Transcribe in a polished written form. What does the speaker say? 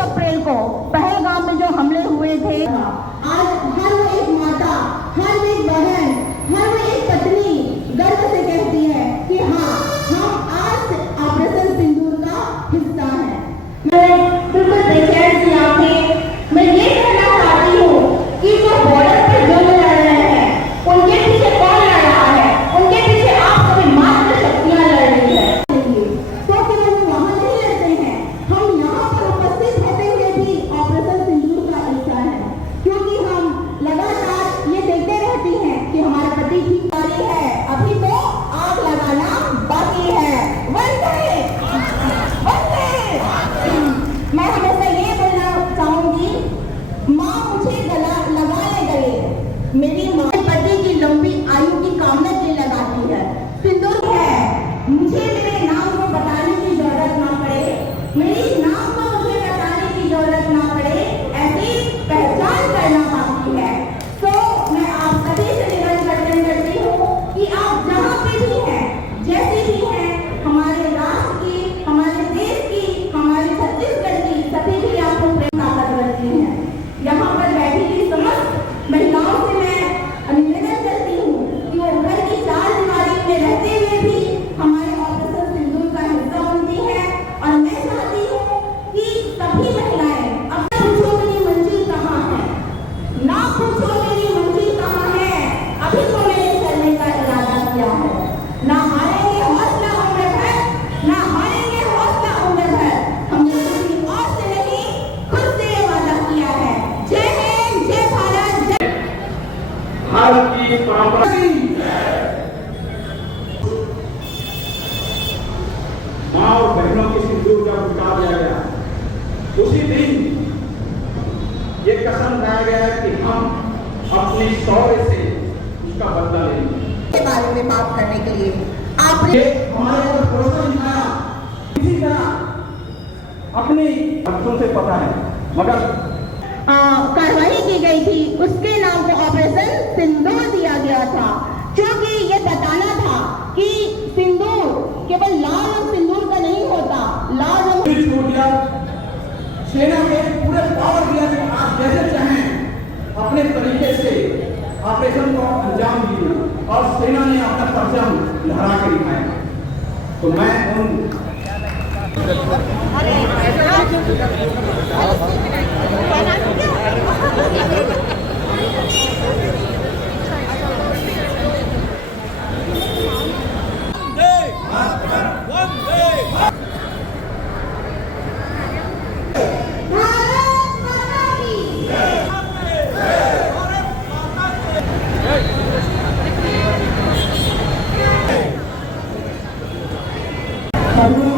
अप्रैल को पहलगाम में जो हमले हुए थे, आज हर वो एक माता, हर वो एक बहन, हर वो एक पत्नी गर्व से कहती है कि हाँ, हम आज ऑपरेशन सिंदूर का हिस्सा हैं। मैं बिल्कुल बेचैन सी आंखें, मैं ये कहना चाहती हूँ कि जो बॉर्डर पर जंग लड़ रहे हैं, उनके पीछे कौन लड़ रहा है? उनके पीछे आप सभी मात्र शक्तियाँ लड़ रही है। तो केवल वो वहाँ नहीं लड़ते हैं, हम यहाँ पर उपस्थित होते हुए भी ऑपरेशन सिंदूर का हिस्सा है, क्योंकि हम लगातार ये देखते रहती हैं कि हमारे पति की तैयारी है, अभी तो आग लगाना बाकी है। वंदे वंदे। मैं हमेशा ये बोलना चाहूंगी, माँ मुझे गला लगा ले गले, मेरी माँ पति की लंबी आयु की कामना के लिए लगाती है। सिंदूर है, मुझे मेरे नाम को बताने की जरूरत ना पड़े, मेरी नाम को मुझे बताने की जरूरत ना पड़े, ऐसी पहचान करना बाकी है। तो मैं आप सभी से निवेदन करती हूँ कि आप जहाँ पे भी हैं, जैसे भी हैं, हमारे राष्ट्र की, हमारे देश की, हमारे छत्तीसगढ़ की सभी भी आपको प्रेरणा करती हैं। यहाँ पर बैठी हुई समस्त महिलाओं से मैं निवेदन करती हूँ कि वो घर की चार दीवारी में रहते हुए भी हमारे ऑपरेशन सिंदूर का हिस्सा बनती है। और मैं चाहती हूँ कि सभी महिलाएं, अब पूछो मेरी मंजिल कहाँ है, ना पूछो मेरी मंजिल कहाँ है, अभी तो मैंने चलने का इरादा किया है। ना हारेंगे हौसला उम्र भर, ना हारेंगे हौसला उम्र भर, हमने किसी और से नहीं, खुद से ये वादा किया है। जय हिंद, जय भारत, जय भारत की परंपरा। माँ और बहनों के सिंदूर का उठा दिया गया, उसी दिन ये कसम खाया गया है कि हम अपने शौर्य से उसका बदला लेंगे। के बारे में बात करने के लिए आपने हमारे ऊपर भरोसा दिखाया, इसी तरह अपने बच्चों से पता है, मगर कार्रवाई की गई थी, उसके नाम को ऑपरेशन सिंदूर दिया गया था, क्योंकि ये बताना था कि सिंदूर केवल लाल रंग सिंदूर का नहीं होता, लाल रंग छूट दिया, सेना के पूरे पावर दिया कि आप जैसे चाहें अपने तरीके से ऑपरेशन को अंजाम दिए, और सेना ने अपना परचम लहरा के दिखाया। तो मैं उन भारत